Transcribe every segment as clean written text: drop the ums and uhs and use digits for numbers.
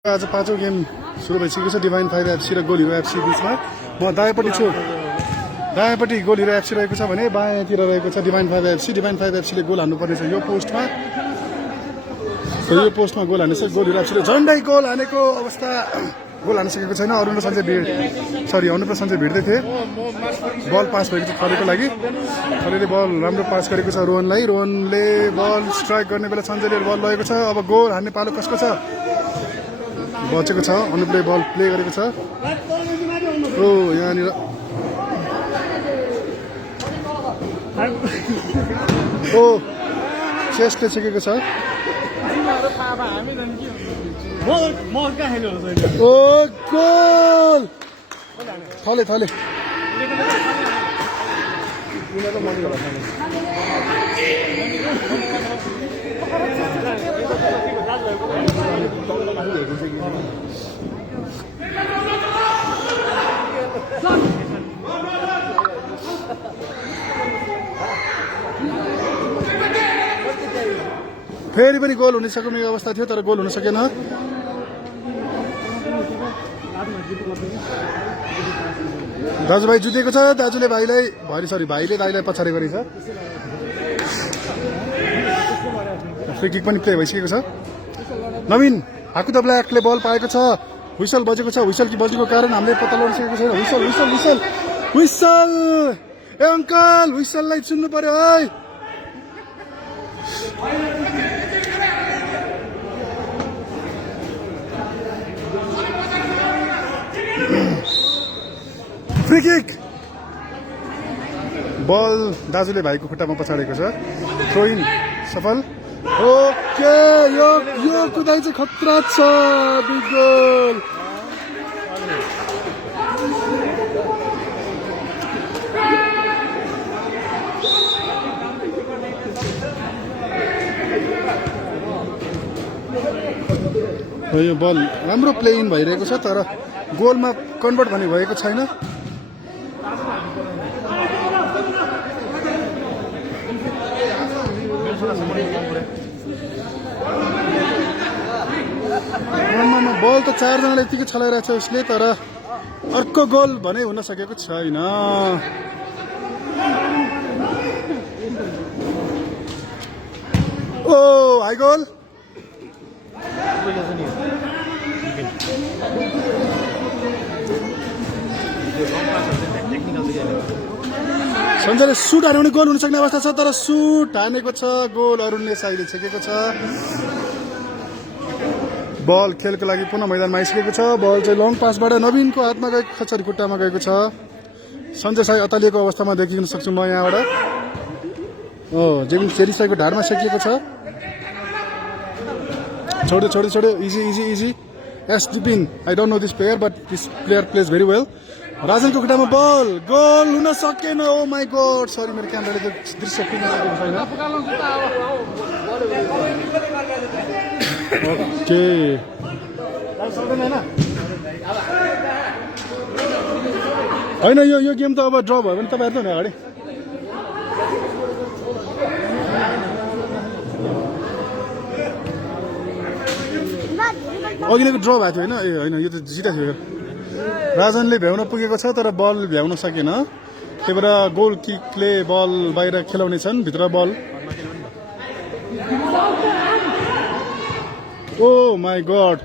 आज पाँचौं गेम सुरु भइसकेको छ डिभाइन 5 एफसी र गोल हिरो एफसी बीचमा। म दायाँपट्टि छु, दायाँपट्टि गोल हिरो एफसी रहेको छ भने बायाँतिर रहेको छ डिभाइन 5 एफसी। डिभाइन 5 एफसीले गोल हान्नुपर्ने छ यो पोस्टमा, यो पोस्टमा गोल हानेछ। गोल हिरो एफसीले झन्डै गोल हानेको अवस्था, गोल हान्न सकेको छैन। अरुण र सञ्जय अनुप र सञ्जय भिड्दै थिए। बल पास भएको छ थलेको लागि। थलेले बल राम्रो पास गरेको छ रोहनलाई। रोहनले बल स्ट्राइक गर्ने बेला सञ्जयले बल लगेको छ। अब गोल हान्ने पालो कसको छ? बचेको छ। अनुपले बल प्ले गरेको छ। ओ यहाँनिर ओ चेस्टले छेकेको छ। ओ गोल! थले थले फेरि पनि गोल हुन सक्ने अवस्था थियो तर गोल हुन सकेन। दाजुभाइ जुतेको छ। दाजुले भाइलाई भाइले दाइलाई पछाडि गरेछ। फ्री किक पनि प्ले भइसकेको छ। नवीन हाकु द ब्ल्याकले बल पाएको छ। हुइसल बजेको छ। हुइसल कि बजेको कारण हामीले पत्ता लगाउन सकेको छैन। हुइसल हुइसल हुइसल हुइसल! ए अङ्कल, हुइसललाई सुन्नु पर्यो है। Free kick! बल दाजुले भाइको खुट्टामा पछाडेको छ। थ्रो इन सफल। ओके, यो कुदाइ चाहिँ खतरा छ। Big goal! यो बल राम्रो प्ले इन भइरहेको छ तर गोलमा कन्भर्ट भन्ने भएको छैन। बल त 4 जनाले यतिकै छलाइरहेछ उसले, तर अर्को गोल भने हुन सकेको छैन। ओ हाई गोल! सञ्जयले सुट हान्यो भने गोल हुन सक्ने अवस्था छ तर सुट हानेको छ। गोल अरुणले साइडले छेकेको छ। बल खेलको लागि पुनः मैदानमा आइसकेको छ। बल चाहिँ लङ पासबाट नवीनको हातमा गएको, खचरी खुट्टामा गएको छ। सञ्जय साई अतालिएको अवस्थामा देखिन सक्छु म यहाँबाट। जेमिन फेरि साईको ढाडमा सेकिएको छ। छोड्यो छोड्यो छोड्यो। Easy easy easy. एस डिपिन, I don't know this player but this player plays very well. राजनको खुट्टामा बल, गोल हुन सकेन। ओ माई गॉड, सरी मेरो क्यामेराले त दृश्य फिल्म गरेको छैन। ओके, होइन यो गेम त अब ड्र भयो भने तपाईँ हेर्नु न अगाडि। अघि नै ड्र भएको थियो होइन? ए होइन, यो त जिता थियो। राजनले भ्याउन पुगेको छ तर बल भ्याउन सकेन। त्यही भएर गोल किकले बल बाहिर खेलाउने छन्। भित्र बल। Oh my God!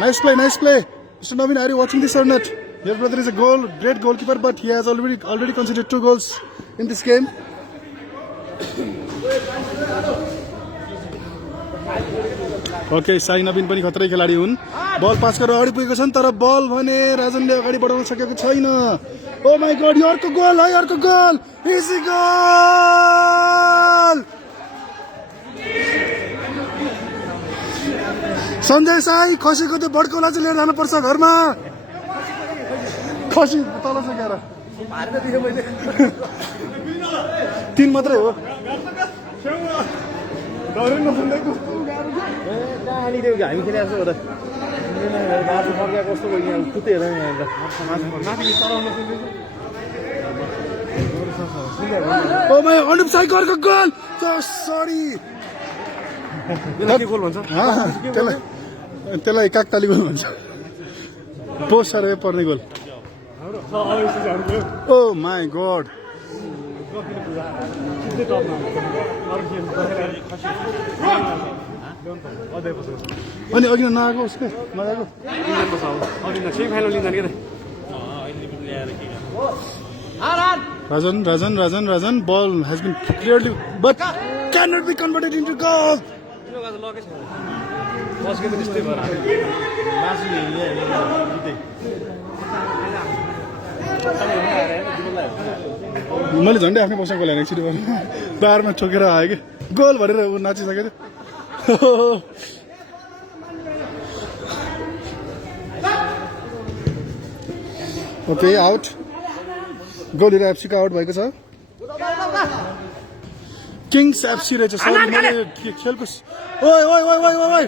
Nice play, nice play. Mr. Naveen, are you watching this or not? Your brother is a great goalkeeper, but he has already conceded 2 goals in this game. Okay, Sai नवीन पनि खतरै खेलाडी हुन्। बल pass गरेर अगाडि पुगेको छन् तर बल भने राजनले अगाडि बढाउन सकेको छैन। Oh my God! यो अर्को गोल है, अर्को goal! Easy goal! Sanjay Sai खसीको त्यो बड्कोलाई चाहिँ लिएर जानुपर्छ घरमा। खसी तल सकेर 3 मात्रै हो। हामी खेलेको हो त कस्तो Oh my, Anup Sai garको गोल. So sorry. के गोल भन्छ? त्यसलाई काकताली गोल भन्छ पोस्ट सारेर पर्ने गोल ओ माई गॉड अनि अघि नआएको उसको नआएको Rajan ball has been clearly but cannot be converted into goal. मैले झन्डै आफ्नै पोस्टमा ल्याएर एकचोटि बारमा ठोकेर आयो कि गोल भनेर ऊ नाचिसक्यो थियो ओके आउट गोल हिरो एफसीको आउट भएको छ किङ्स एफसी रहेछ सरी मैले खेलको ओइ ओइ ओइ ओइ ओइ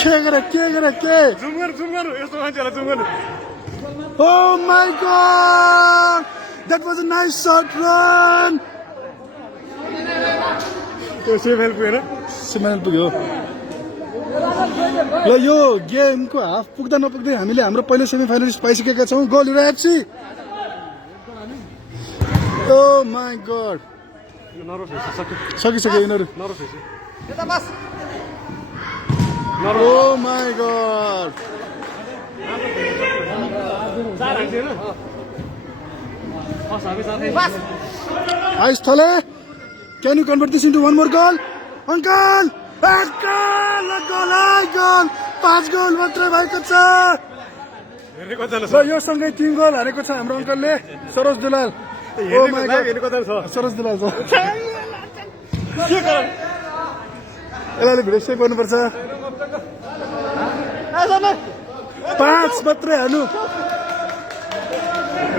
के Oh my God! That was a nice shot run! Semifinal पुग्यो ल यो गेमको हाफ पुग्दा नपुग्दै हामीले हाम्रो पहिलो सेमिफाइनलिस्ट पाइसकेका छौँ goal hero FC Oh my God! सकिसक्यो यिनीहरू Oh my God! Ice Thale, can you convert this into one more goal? Uncle! Goal! 5 goal मात्रै भएको छ र यो सँगै 3 गोल हानेको छ हाम्रो अङ्कलले Saroj Dulal Oh my God! Saroj Dulal छ यसलाई भिडियो सेभ गर्नुपर्छ 5 मात्रै हाल्नु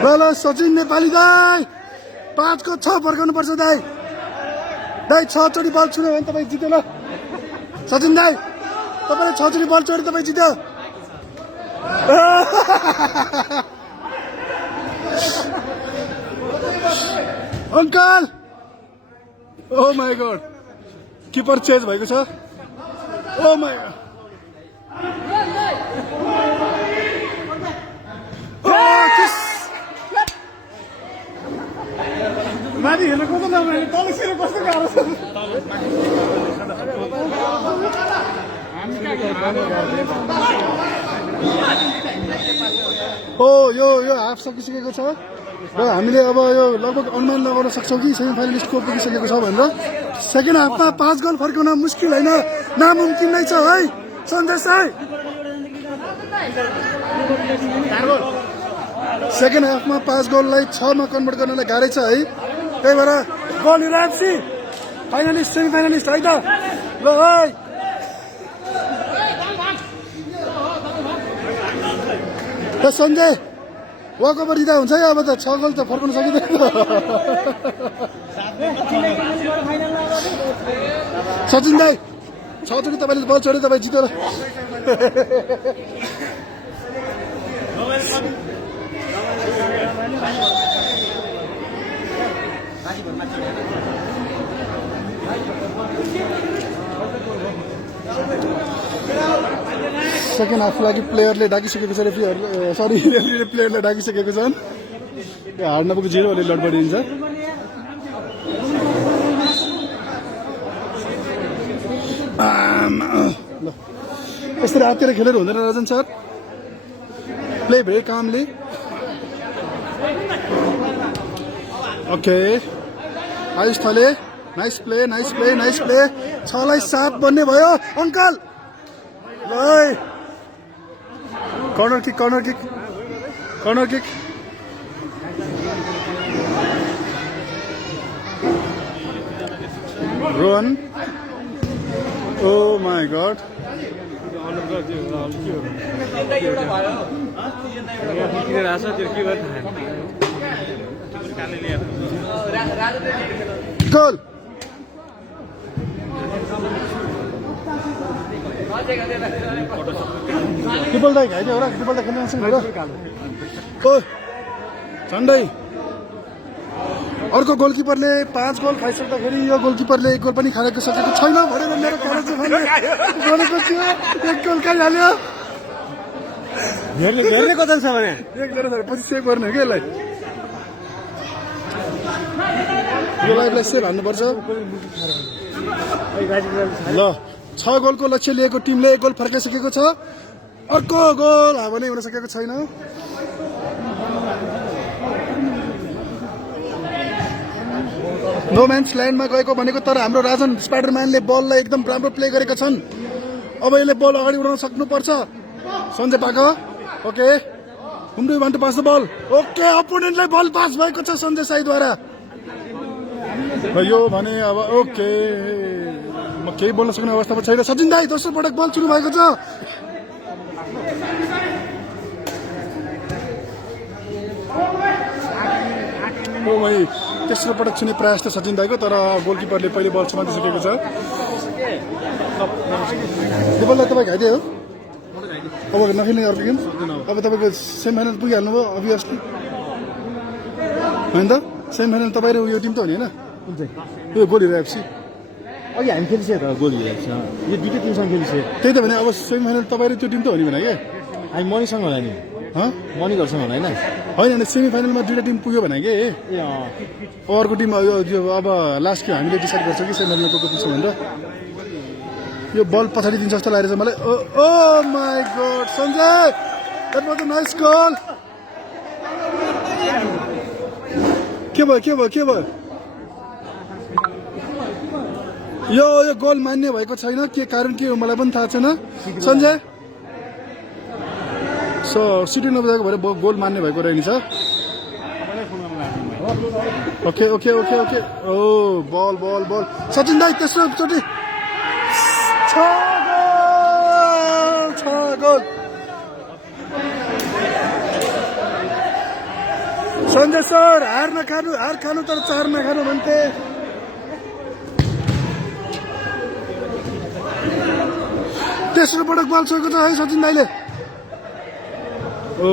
ल सचिन नेपाली दाई 5 को 6 फर्काउनु पर्छ दाई 6 चोटि बल छुने भने तपाईँ जित्यो ल सचिन दाई तपाईँले 6 चोटि बल छोडे तपाईँ जित्यो uncle oh my god keeper change भएको छ ओ माई गॉड माथि हेर्न कस्तो नभए तल सिरो कस्तो गाह्रो छ यो हाफ सकिसकेको छ र हामीले अब यो लगभग अनुमान लगाउन सक्छौँ कि सेमिफाइनलिस्ट को पुगिसकेको छ भनेर सेकेन्ड हाफमा 5 गोल फर्काउन मुस्किल होइन नामुमकिन नै छ है सन्देश है सेकेन्ड हाफमा 5 गोललाई 6 मा कन्भर्ट गर्नलाई गाह्रै छ है त्यही भएर गोल हिरो एफसी फाइनलिस्ट सेमिफाइनलिस्ट है त ल है त सञ्जय वक ओभर दिँदा हुन्छ है अब त 6 गोल त फर्काउन सकिँदैन सचिन दाई 6 चोटि तपाईँले बल छोडे तपाईँ जित्यो सेकेन्ड हाफ लागि प्लेयरले डाकिसकेको छ रेफ्रीहरूले सरी रेफ्रीले प्लेयरलाई डाकिसकेको छन् त्यो हार्ड नपुगेको 0 ले लडबडी दिन्छ ल यसरी हातेर खेलेर हुँदैन राजन सर प्ले भेरी कामली ओके आयुष थले नाइस प्ले 6 लाई 7 बन्ने भयो अङ्कल ल corner kick Rohan oh my god goal triple दाई खाइदियो होला ट्रिपल दाई खेल्न सक्छ झन्डै अर्को गोलकिपरले 5 गोल खाइसक्दाखेरि यो गोलकिपरले 1 गोल पनि खाएको सकेको छैन भनेर मेरो कारण भनेको थियो। 1 गोल खाइहाल्यो। धेरै कतल छ भने 1-0 छ पछि सेभ गर्ने हो कि यसलाई। यो लाइभलाई सेभ हान्नुपर्छ। ल 6 गोलको लक्ष्य लिएको टिमले 1 गोल फर्काइसकेको छ। अर्को गोल भने हुन सकेको छैन। नो म्यान्स ल्यान्डमा गएको भनेको तर हाम्रो राजन स्पाइडरम्यानले बललाई एकदम राम्रो प्ले गरेका छन्। अब यसले बल अगाडि उडाउन सक्नुपर्छ। सञ्जय पाको ओके हुम्डु want to pass the ball okay अपोनेन्टलाई बल पास भएको छ सञ्जय साईद्वारा। यो भने अब ओके म केही बोल्न सक्ने अवस्थामा छैन। सचिन दाई दोस्रो पटक बल सुरु भएको छ। ओ भाइ तेस्रो पटक छुने प्रयास त सचिन दाईको तर गोलकिपरले पहिले बल समातिसकेको छ। यो बललाई तपाईँ घाइते हो अब नखेल्ने अर्को गेम। अब तपाईँको सेमी फाइनल पुगिहाल्नु भयो अभियसली होइन त। सेमी फाइनल तपाईँ र यो टिम त हो नि होइन यो गोल हिरो एफसी अघि हामी खेलिसक्यो त गोल हिरेको छ यो दुईटै टिमसँग खेलिसक्यो। त्यही त भने अब सेमी फाइनल तपाईँ र त्यो टिम त हो नि भने क्या हामी मणिसँग होला नि मणिहरूसँग होला होइन होइन सेमी फाइनलमा 2टा टिम पुग्यो भने कि ए अर्को टिम यो अब लास्ट के हामीले डिसाइड गर्छौँ कि सेमी फाइनलमा को पुग्छ भनेर। यो बल पछाडि दिन्छ जस्तो लागेको छ मलाई। Oh my god Sanjay that was a nice goal. के भयो यो गोल मान्य भएको छैन। के कारण के हो मलाई पनि थाहा छैन सञ्जय। सिटी नबजाएको भएर गोल मान्ने भएको रहेछ। ओके ओ बल सचिन दाई तेस्रो चोटि 6 गोल। सञ्जय सर हार खानु तर 4 नखानु भन्थे। तेस्रो पटक बल छोएको छ है सचिन दाईले। ओ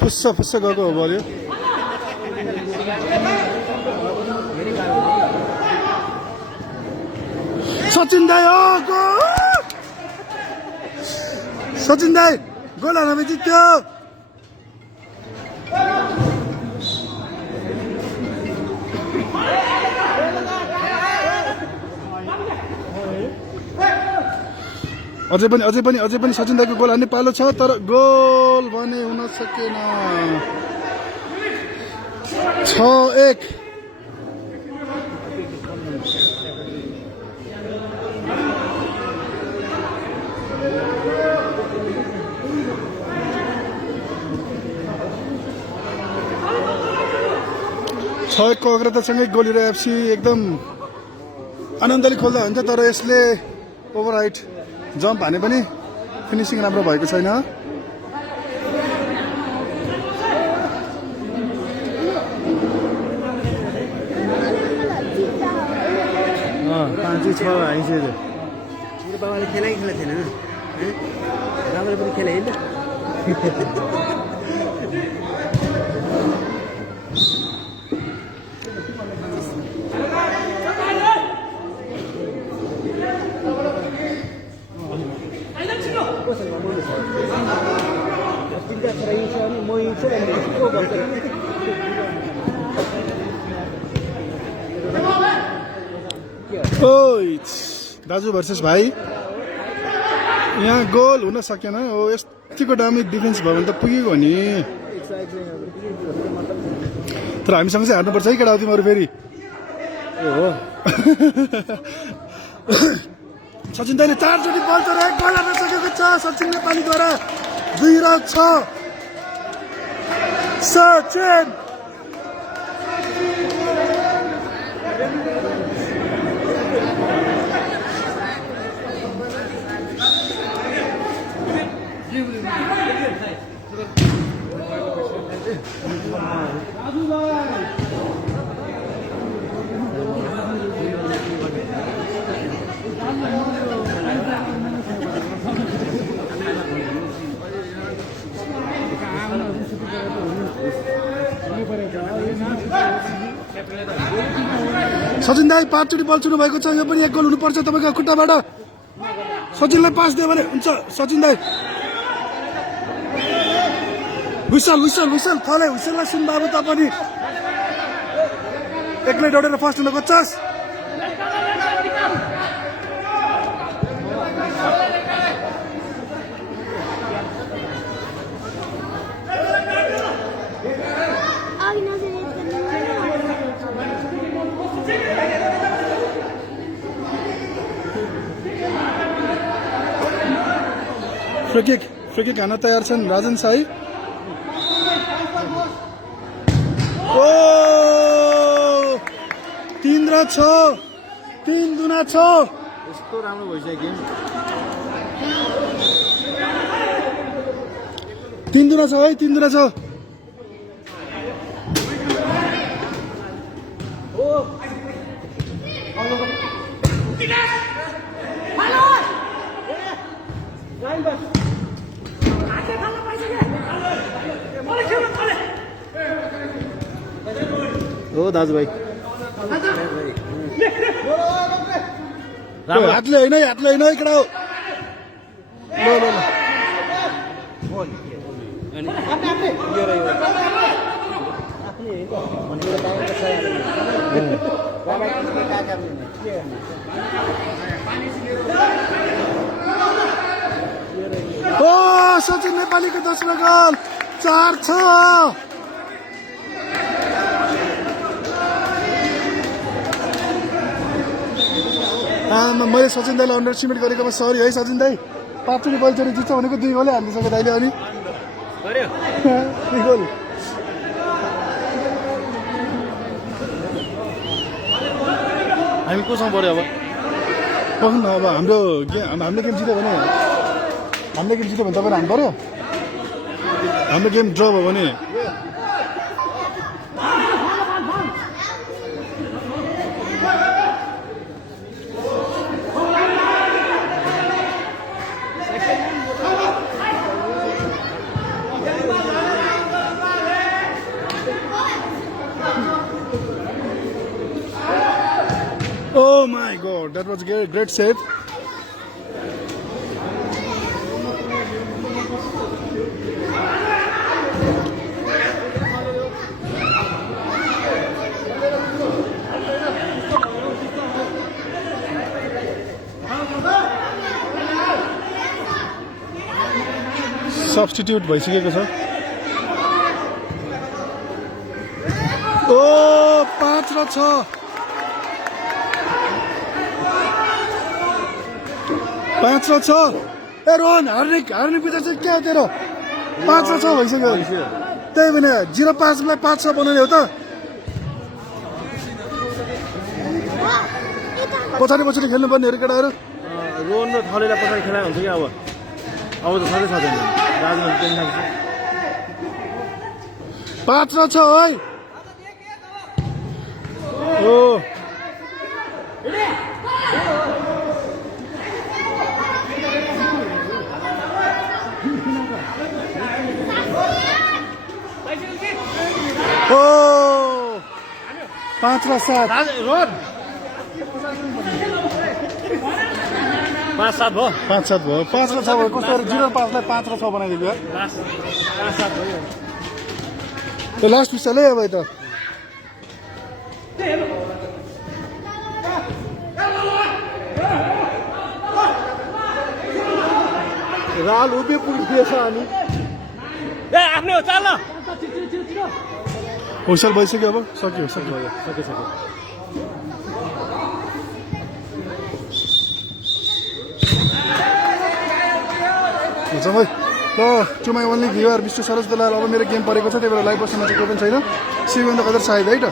फुस्सा गएको हो बल्यो। सचिन दाई सचिन दाई गोल हालेर जित्यो। अझै पनि सचिन दाईको गोल हान्ने पालो छ तर गोल भने हुन सकेन। 6-1 6-1 को अग्रतासँगै गोल हिरो एफसी एकदम आनन्दले खोल्दा हुन्छ तर यसले ओभरहाइट जम्प हाने पनि फिनिसिङ राम्रो भएको छैन। मेरो बाबाले खेलेको थिएन राम्रो पनि खेले होइन। दाजु भर्सेस भाइ यहाँ गोल हुन सकेन। हो यतिको दामी डिफेन्स भयो भने त पुगेको नि तर हामीसँग चाहिँ हार्नुपर्छ है केटा तिमीहरू फेरि। सचिन दाइले 4 चोटि बल तर 1 गोल हान्न सकेको छ सचिन नेपालीद्वारा 2-6 सचिन सचिन दाई 5 चोटि बल छुनु भएको छ यो पनि 1 गोल हुनुपर्छ तपाईको खुट्टाबाट सचिनलाई पास दियो भने हुन्छ सचिन दाई विशाल विशाल विशाल थले विशाललाई सुन बाबु त पनि एक्लै दौडेर फर्स्ट हुन खोज्छस् फ्री किक हान्न तयार छन् राजन साई ओ 3 र 6 3 दुना 6 यस्तो राम्रो भइसक्यो गेम 3 दुना 6 है 3 दुना 6 हो दाजुभाइ हातले होइन इकडा हो ल ल ल ओ सचिन नेपालीको 10 गोल 4-6 मैले सचिन दाईलाई अन्डर एस्टिमेट गरेकोमा सरी है सचिन दाई 5 चोटि बल चोटि जित्छ भनेको 2 गोलै हालिदिन्छ दाइले अनि 2 गोल हामी कोसँग पर्यो अब पखुन अब हाम्रो हामीले गेम जित्यो भने तपाईँले हान्नु पर्यो हाम्रो गेम ड्र भयो भने Oh my god, that was a great save. Substitute भइसकेको छ ओ 5 र 6 5 र 6 ए रोहन हार्ने बित्ता चाहिँ क्या हो तेरो 5 र 6 भइसक्यो त्यही भने 0-5 लाई 5-6 बनाउने हो त पछाडि खेल्नु पर्नेहरू केटाहरू रोहन र थलेलाई पछाडि खेलाइ हुन्छ कि अब त सधैँ सधैँ राजन 5 र 6 है ओ ओ 5 र 7 रोहन 5-7 भयो 5-7 भयो 5 र 6 भयो कस्तो 0-5 लाई 5 र 6 बनाइदियो त्यो लास्ट पिसल है अब यता राल उभे पुगिदिएछ अनि ए आफ्नै हो चाल न होइसल भइसक्यो अब सक्यो भाइ ल to my only viewer Vishnu Saroj Dalal अब मेरो गेम परेको छ त्यही भएर लाइभ बस्नुमा चाहिँ कोही पनि छैन शिवेन्द्र कदर सायद है त